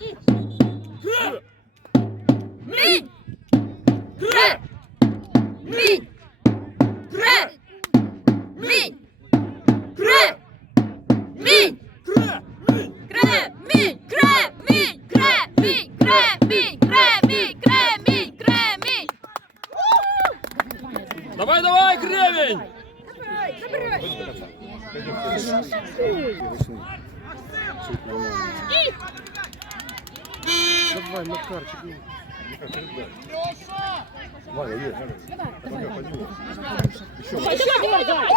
一只 Ваня, есть. Давай, давай, Ваня. Еще, давай, давай, давай,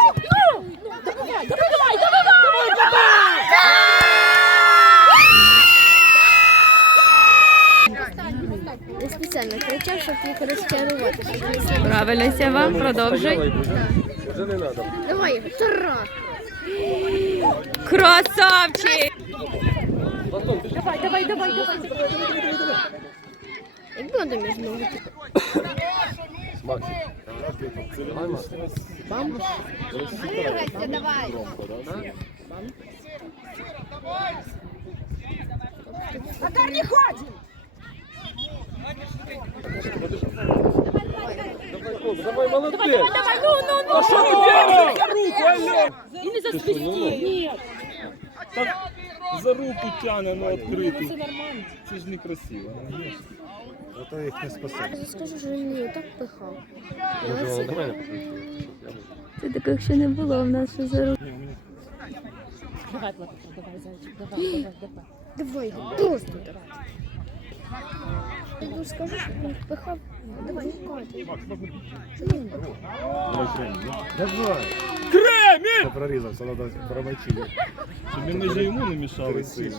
давай, давай, давай, давай, давай, давай, Я спеціально кричав, щоб їх розчарувати. Правильно, Сєва, продовжуй. Вже не треба. Давай, Тра! Красавчик! Давай, давай, давай, давай, давай, давай, давай. Як между. між ноги? Бамбус? Вырвайся, давай. Макар, не ходим! Давай, молодец! Давай, давай, ну, ну, ну! А что ты делаешь? Руку, алло! И не заспусти! Нет! За руку тяне, ну, но открытый. Это же некрасиво. Зато їх не спасає. Я скажу, що він мені так пихав. Може, давай не Це таких ще не було в нас, що за руку. Давай, Платочка, давай, зайчик, давай, давай, давай. Давай, просто давай. Я скажу, що він пихав. Давай, рукати. Давай. Кремень! Прорізався, треба промочити. Щоб він же йому не мішали сильно.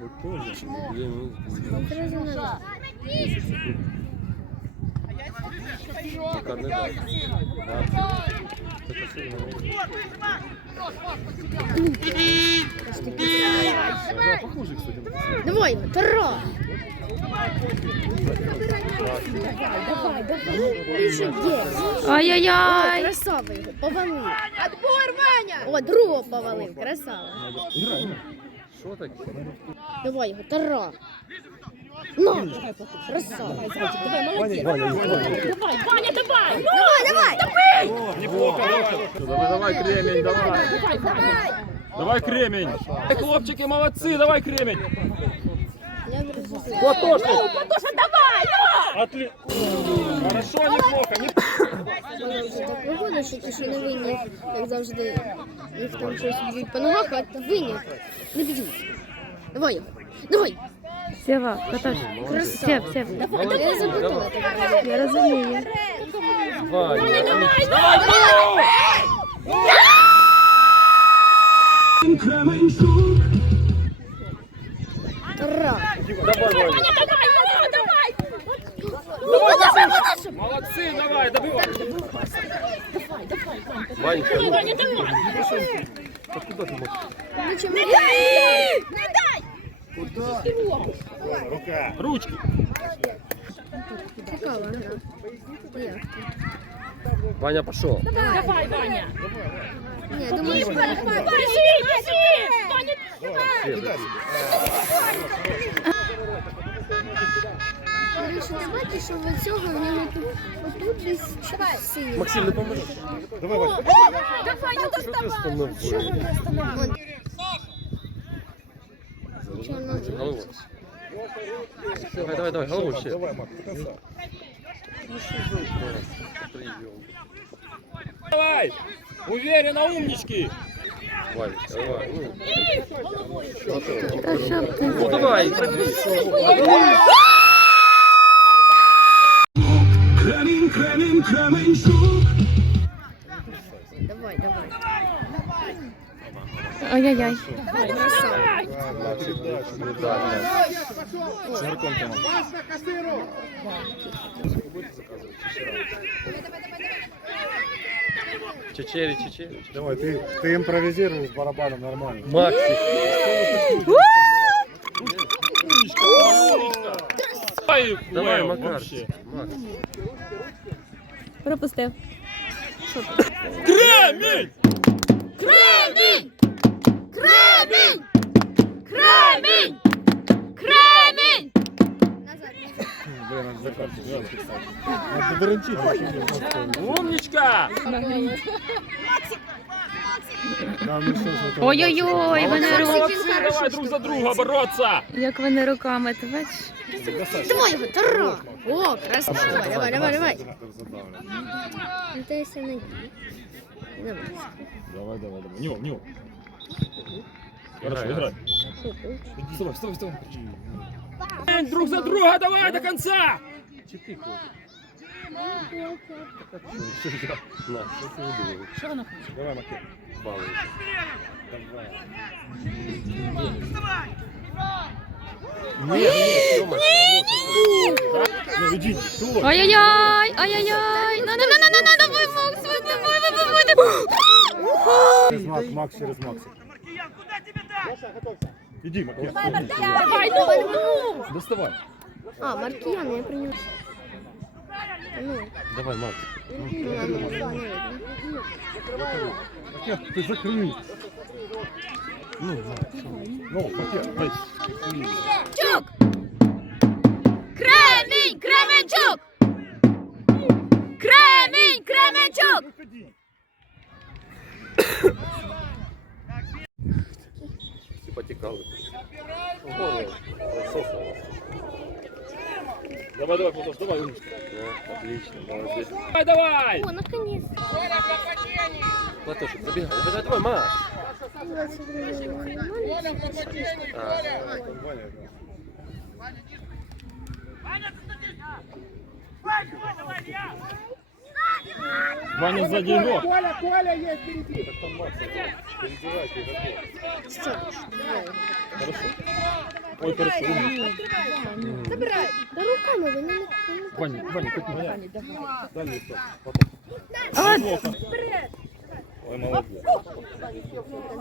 Бо теж. Одразу Похоже. Давай, Тро! Давай, давай. Ай-яй-яй. Красава его, повалил. Отбор, Ваня! О, другого повалил, красава. Що таке? Давай його, тара! Ну, красава. Давай, зайчик, давай, молодець. Ваня, Ваня. Давай, Ваня, давай. Давай, давай! Неплохо, давай. Давай, давай, кремень, давай. Давай, Ваня. Давай кремень. Эй, Хлопчики, молодцы, давай кремень. Я не розумію. Платошник. Ну, Платоша, давай. Отли... Хорошо, неплохо. Не... Вона вже так виходить, що ті, що не винні, як завжди, їх там щось б'ють по ногах, а винні не б'ють. Давай його, давай! Сєва, Каташ. Красава! Сєв, Сєв. Я запитала тебе. Я розумію. Ваня. Ура! Давай, Ваня. Молодцы, давай, добивай. Ваня, Ваня, давай. а куда ты можешь? Ну Рука. Ручки. Ваня пошел. Давай, давай Ваня. Не, думаю, что... Бежи, бежи! Ваня, бежи! Давайте, що ви цього в нього тут отут десь сіє. Максим, не поможеш. Давай, Ваня. Давай, не доставай. Що ви не останавливаєте? Голову. Давай, давай, давай, голову ще. Давай, Мак, до конца. Давай! Уверенно, умнички! Давай, давай. Ну давай, пробей. Камень, камень, камень, жук. Ай-яй-яй. Чечери, чечери. Давай, ты, ты импровизируешь с барабаном нормально. Максик. Давай, Макар. Пропустив. Кремень! Кремінь! Кремінь! Кремінь! Кремінь! Умничка! Ой-ой-ой, вони руками. Давай друг за друга бороться! Як вони руками, ти бачиш? Давай його, Таро! О, красава! Давай, давай, давай! Натайся ноги. Давай. Давай, давай, давай. Нем, нем. Играй, Хорошо, играй. Вставай, вставай, вставай. Друг за друга, давай до конца! На, что ты? Що вона хоче? Давай, Макет. Балуешь. Нет, нет, Кто? Ой-ой-ой, ой-ой-ой. Ну, ну, ну, ну, ну, давай, Макс, давай, давай, давай. Через Макс, Макс через Макса. Иди, Макет. Давай, ну, ну! Доставай. А, Маркіян, я. Ну, Давай, Макс. ну. Макет, ты закрыл. Ну, Макс. Ну, Макет, дай. Чук! Кременчук! Кремінь, Кременчук! Все потекало. О, сохло. Давай, давай, Платош, давай, умничка. Да, отлично, молодец. Давай, давай! О, наконец. Платошек, забегай. Давай, давай, Макс. А, Ваня сзади игрок. Хорошо. Ой, хорошо, умничка. Да руками ви не не- Ваня, Ваня, как моя. Ваня, давай. Дальний стоп. Потом. Неплохо. Ой, молодец.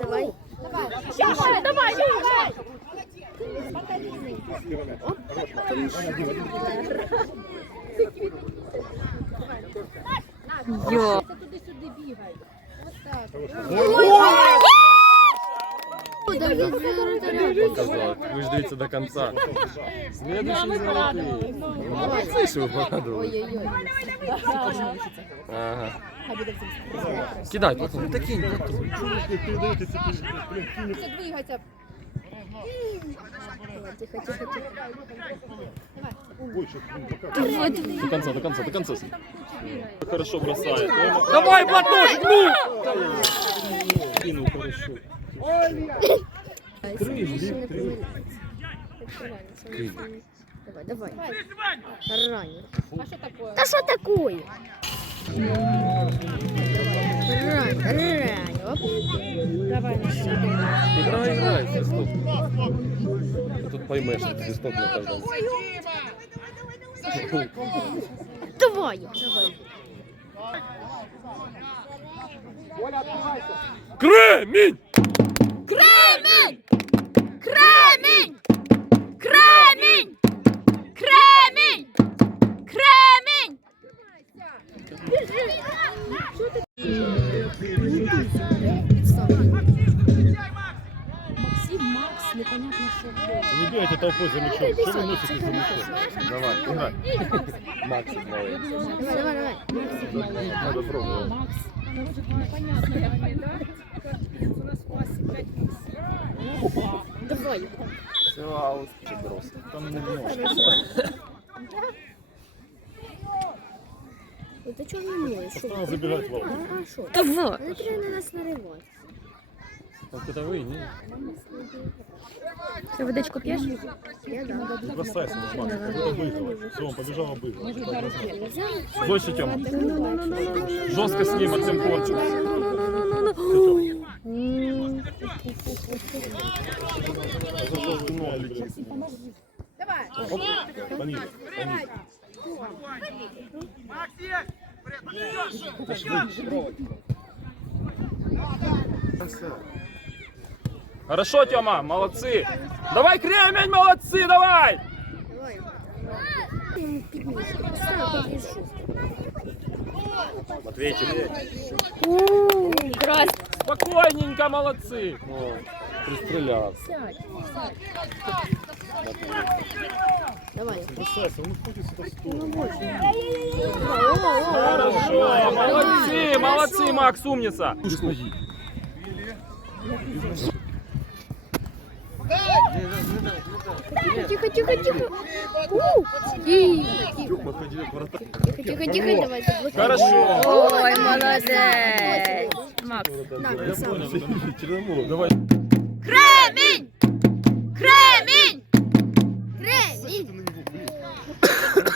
Давай. Давай, давай, давай! Йо. Туди-сюди бігай. Показал. Вы ждите до конца. Следующий золотый. Молодцы, что вы порадовали. Ой-ой-ой. Ага. Кидай, Платон. Да кинь, Платон. Ты передаете Тихо, тихо, тихо. Пока. До конца, до конца, до конца. Хорошо бросает. Давай, Платошек, ну! Кинул хорошо. Три, жди, три. Давай, давай. Ранее. А що таке? Да что такое? Рань, рань, оп. Давай, на сюди. Играй, играй, свисток. Тут поймешь, что свисток на каждом. Давай. Давай. Кремень! Кремінь! Кремінь! Кремінь! Непонятно, що було. Не бегайте толпой за мячом. Что вы носите за мячом? Давай, играй. Макс, молодец. Давай, давай, давай. Надо пробовать. Макс, ну непонятно, вони, да? У нас в класі 5 Опа. Давай. Все, аут. Чеброс. Там немного. Ну ты что не моешь? Постоянно забегать в лоб. Хорошо. Того. Не треба на нас наривати. Вы, не? Ти водичку п'єш? Я да. Не бросайся, ну, Макс. Как будто быдло. Все, он побежал быдло. Нельзя? Больше, Тёма. Жестко с ним, Артем Кончик. Оп, пониже, пониже. Хорошо, Тёма, молодцы. Давай, кремень, молодцы, давай. Матвейчик. Крас. Спокойненько, молодцы. О, пристрелялся. Давай. Хорошо, молодцы, молодцы, Макс, умница. Без ноги. Тихо, тихо, тихо. У, Тихо, тихо, тихо, тихо, давай заблокируем. Хорошо. Ой, молодець. Макс. На, красава. Черномор, давай. Кремінь! Кремінь! Кремінь.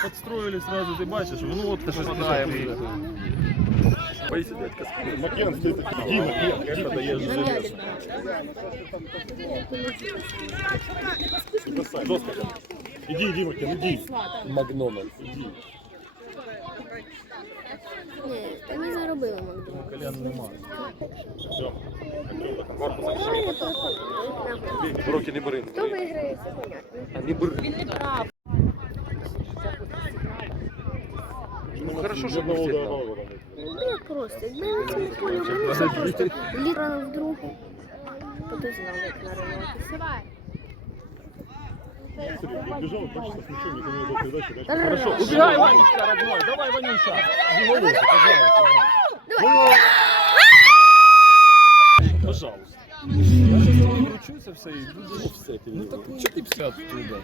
Подстроили сразу, ты бачишь, ну вот попадаем. Боится дядька Макен, ты такой. Дима, Как подаешь железо. жестко. Иди, иди, Макен, иди. Магноман. Иди. Ні, та не заробили Макдональдс. Колян нема. Все. Нахуй. Руки не бери. Хто виграє, це понятно. А не бери. Ну, хорошо, ни что одного мы все удара там. ворота. Ну, як просто, якби на цьому полі винесли просто ліра в другу. Хто знав, як нарватися. Смотри, я бежал, бачишь, с мячом, никому не дал передачи, дальше. Хорошо, убегай, Ванечка, родной. Давай, Ванюша. Головой, Пожалуйста. Я сейчас тобой вручуся все і будеш. Ну так что ты пся оттуда?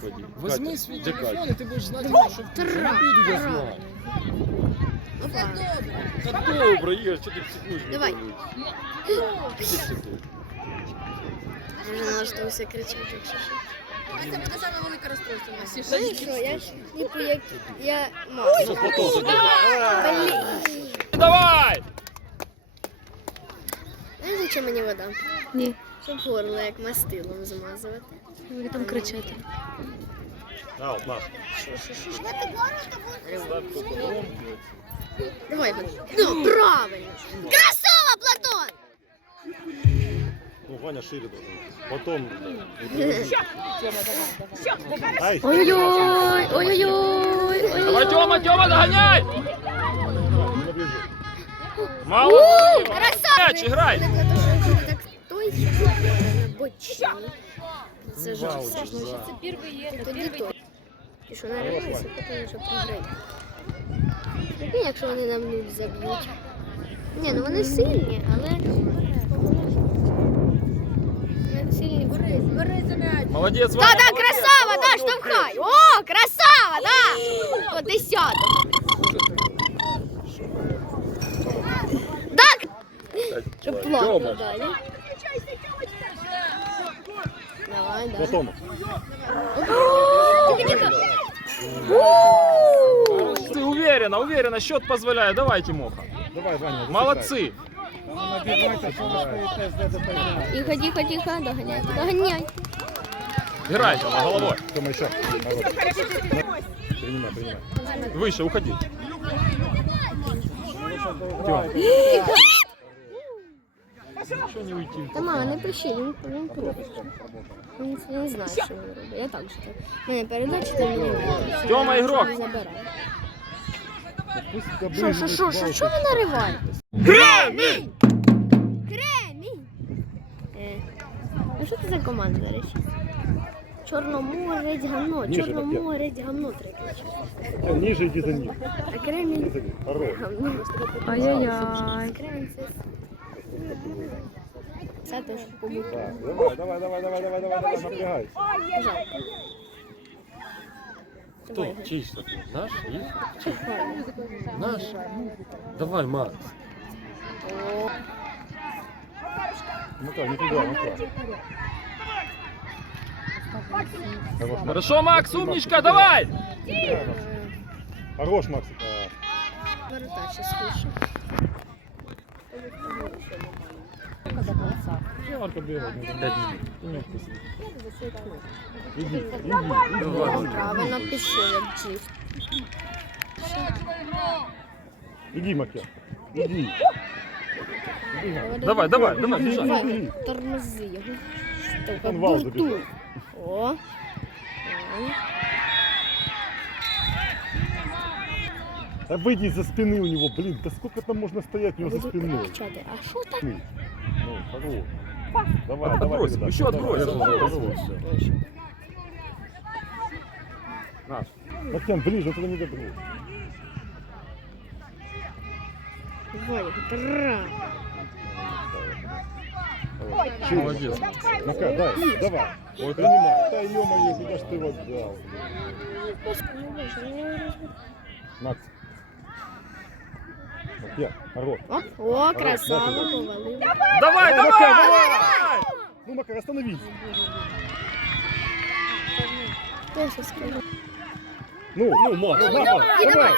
Господи. Возьми свой телефон, и ты будешь знать, что в Тра- не буду я тра. знать. Так добре, Ігор, що ти психуєш? Давай. Ти психуєш. Я вже налаштувався кричати, якщо що. Це буде саме велике розстройство на всі Ну і що, я ж типу як я Ну. Давай! Знаєш, зачем мені вода? Ні. Щоб горло як мастилом змазувати. Ви там кричати. А, вот наш. Давай його. Ну, правильно. Красава, Платон! Ну, Ваня шире должен. Потом. Ай, Ой-ой-ой, ой-ой-ой, Давай, ой-ой. Тёма, Тёма, догоняй! не наближи. Молодец! красава! Мяч, играй! Так, так, той, що на бочині. Це ж Вау, все ж да. це перший є, тоді той. І що наривайся, потім що програє. Прикинь, якщо вони нам нуль заб'ють. Ні, ну вони сильні, але... Вони сильні. Бери за м'яч. Молодец, Да, Ваня! да, молодец. красава, да, штовхай. О, красава, да. О, десяток. Так. Щоб плавно Тёма. далі. Давай, да. Потом. Тихо-тихо. Ты уверенно, уверенно, счет позволяет. Давай, Тимоха. Давай, Ваня. Молодцы! Тихо, тихо, тихо, доганяй, доганяй. Играй, Тёма, головой. Тёма, еще. Принимай, принимай. Выше, уходи. Ничего не уйти. Та мама, не пиши, він, він крутить. Він, він знає, що він робить. Я так же так. У мене передача, то мені не Тьома, ігрок. забирає. Що, що, що, що, що ви нариваєте? Кремень! Кремінь! Е, а що це за команда, до речі? Чорноморець гамно, Ніже, Чорноморець гамно треба кричати. Ниже иди за ним. А кремінь гамно. Ай-яй-яй. Кремінь це... Це теж. Так, Давай, давай, давай, давай, давай, давай, давай, напрягай. Жалко. Кто? Чей что? Наш? Их? Наш? Давай, Макс. Ну как, не туда, ну Макс. Хорошо, Макс, умничка, давай! Хорош, Макс. Ворота ще слышу. Ярко бегать. Иди, иди, иди. Правильно пишу, як джиф. Иди, Макен. Иди. Давай, давай, давай. Давай, тормози його. Он вал. О. Да выйди из-за спины у него, блин, да сколько там можно стоять у него за спиной? а що так? Хорош. Давай, еще давай, отбрось, давай, отбрось. давай. Наш. Максим, ближе, туда не добру. Ваня, тра. Молодець. Мака, дай, давай. Принимай. Да ё-моё, куда ж ты его дал? Макс. Хорош. Оп, о, красава, повалив. Давай, Мака, давай! давай! Ну, Макар, остановись. Хто ще скаже? Ну, ну, Макс, Макс, давай.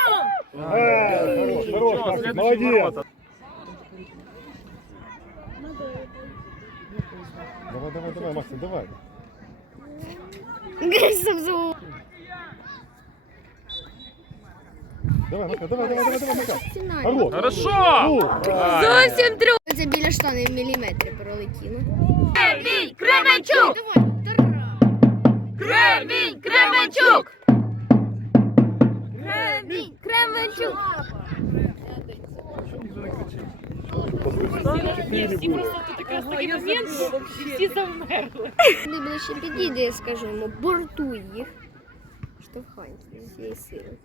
Э, хорош, хорош, Макс, молодец. Давай, давай, давай, Максим, давай. Грисом Давай, Макар, давай, давай, давай, давай, Макар. Фіналі. Хорош. Хорошо! Ну, Зовсім трьох. Це біля штани в міліметри пролетіло. Кремінь, Кременчук! Давай, тра. Кремінь, Кременчук! Кремінь, Кременчук! Коли ближче підійде, я скажу йому, бортуй їх. Штовхай з цієї сили.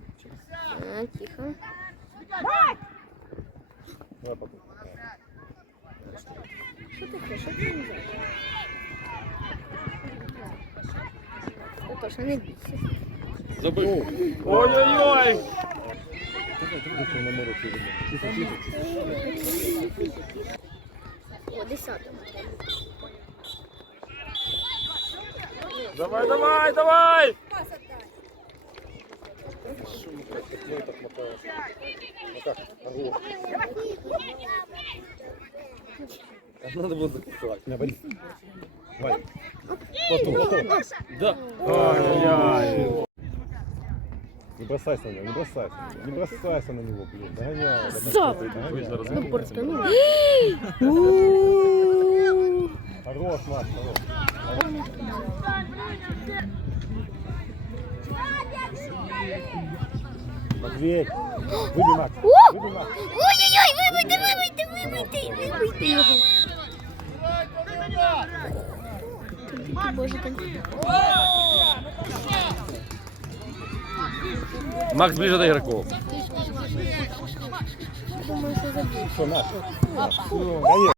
А, тихо. давай. Що таке? Що ти не знаєш? Наташа, не бійся. Забив. Ой-ой-ой! Тихо, на море сидимо. Тихо, тихо. О, десятому. Давай, давай, давай! Макар, хорош. Надо было закупать. На, Борис. Давай. Потом. Потом. Да. Ай-яй. Не бросайся на него, не бросайся. Не бросайся на него, блин. Догоняй. Догоняй, догоняй. Ну. Хорош, Макс, хорош. Матвей, выбей, Макс. Выбей, Макс. Ой-ой-ой, вибийте, вибийте, вибийте, вибийте його. Боже, там. Макс ближе до игроков. Думаю, що заб'ють. Все, наш. Все,